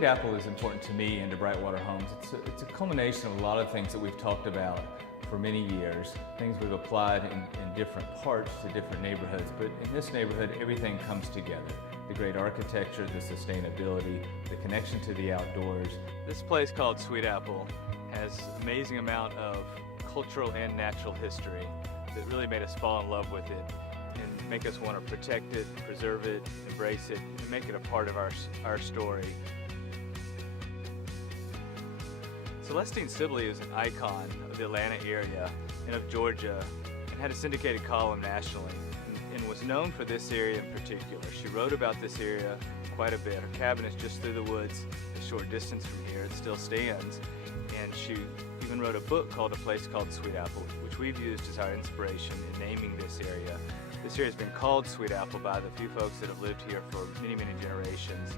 Sweet Apple is important to me and to Brightwater Homes. It's a culmination of a lot of things that we've talked about for many years, things we've applied in different parts to different neighborhoods, but in this neighborhood everything comes together. The great architecture, the sustainability, the connection to the outdoors. This place called Sweet Apple has an amazing amount of cultural and natural history that really made us fall in love with it and make us want to protect it, preserve it, embrace it, and make it a part of our story. Celestine Sibley is an icon of the Atlanta area and of Georgia and had a syndicated column nationally and was known for this area in particular. She wrote about this area quite a bit. Her cabin is just through the woods, a short distance from here. It still stands. And she even wrote a book called A Place Called Sweet Apple, which we've used as our inspiration in naming this area. This area has been called Sweet Apple by the few folks that have lived here for many, many generations.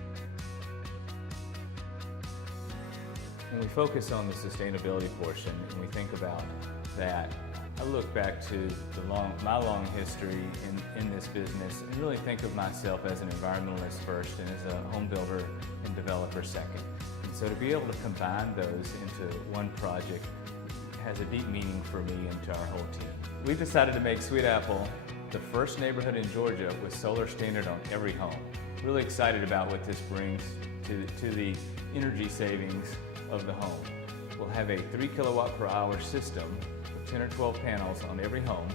When we focus on the sustainability portion and we think about that, I look back to my long history in this business and really think of myself as an environmentalist first and as a home builder and developer second. And so to be able to combine those into one project has a deep meaning for me and to our whole team. We've decided to make Sweet Apple the first neighborhood in Georgia with solar standard on every home. Really excited about what this brings to the energy savings of the home. We'll have a 3 kilowatt per hour system with 10 or 12 panels on every home.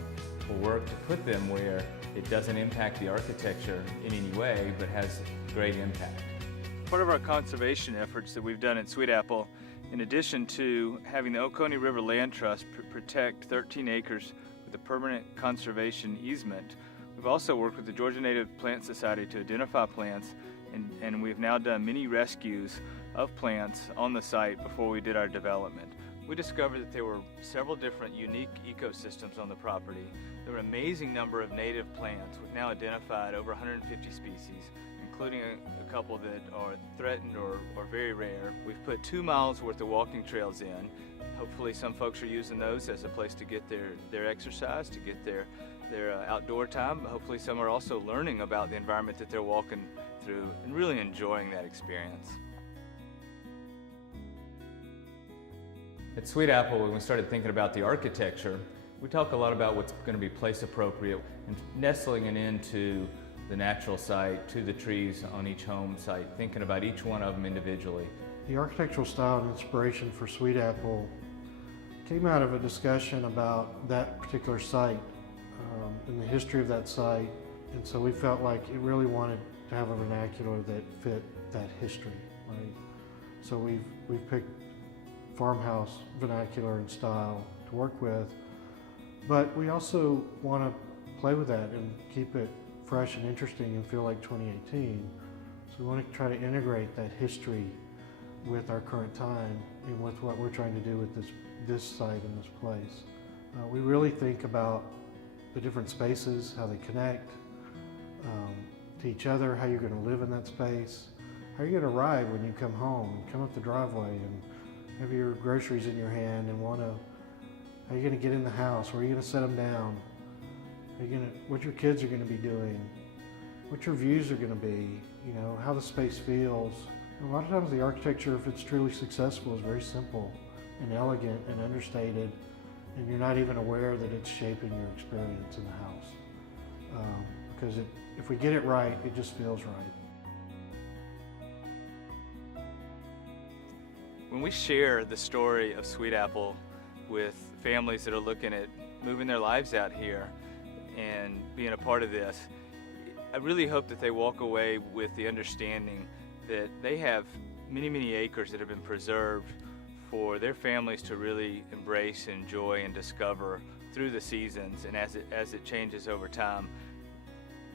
We'll work to put them where it doesn't impact the architecture in any way, but has great impact. Part of our conservation efforts that we've done at Sweet Apple, in addition to having the Oconee River Land Trust protect 13 acres with a permanent conservation easement, we've also worked with the Georgia Native Plant Society to identify plants, and we've now done many rescues of plants on the site before we did our development. We discovered that there were several different unique ecosystems on the property. There were an amazing number of native plants. We've now identified over 150 species, including a couple that are threatened or very rare. We've put 2 miles worth of walking trails in. Hopefully some folks are using those as a place to get their exercise, to get their outdoor time. Hopefully some are also learning about the environment that they're walking through and really enjoying that experience. At Sweet Apple, when we started thinking about the architecture, we talk a lot about what's going to be place appropriate and nestling it into the natural site, to the trees on each home site, thinking about each one of them individually. The architectural style and inspiration for Sweet Apple came out of a discussion about that particular site and the history of that site, and so we felt like it really wanted to have a vernacular that fit that history, right? So we've picked farmhouse vernacular and style to work with, but we also want to play with that and keep it fresh and interesting and feel like 2018. So we want to try to integrate that history with our current time and with what we're trying to do with this site and this place. We really think about the different spaces, how they connect to each other, how you're going to live in that space, how you're going to ride when you come home, come up the driveway and have your groceries in your hand and how are you going to get in the house, where are you going to set them down, what your kids are going to be doing, what your views are going to be, how the space feels. And a lot of times the architecture, if it's truly successful, is very simple and elegant and understated, and you're not even aware that it's shaping your experience in the house. Because if we get it right, it just feels right. When we share the story of Sweet Apple with families that are looking at moving their lives out here and being a part of this, I really hope that they walk away with the understanding that they have many, many acres that have been preserved for their families to really embrace, enjoy, and discover through the seasons and as it changes over time.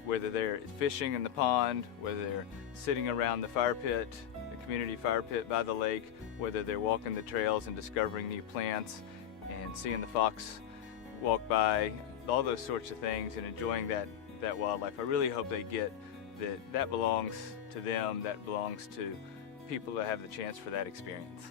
Whether they're fishing in the pond, whether they're sitting around the fire pit, the community fire pit by the lake, whether they're walking the trails and discovering new plants and seeing the fox walk by, all those sorts of things, and enjoying that wildlife. I really hope they get that belongs to them, that belongs to people that have the chance for that experience.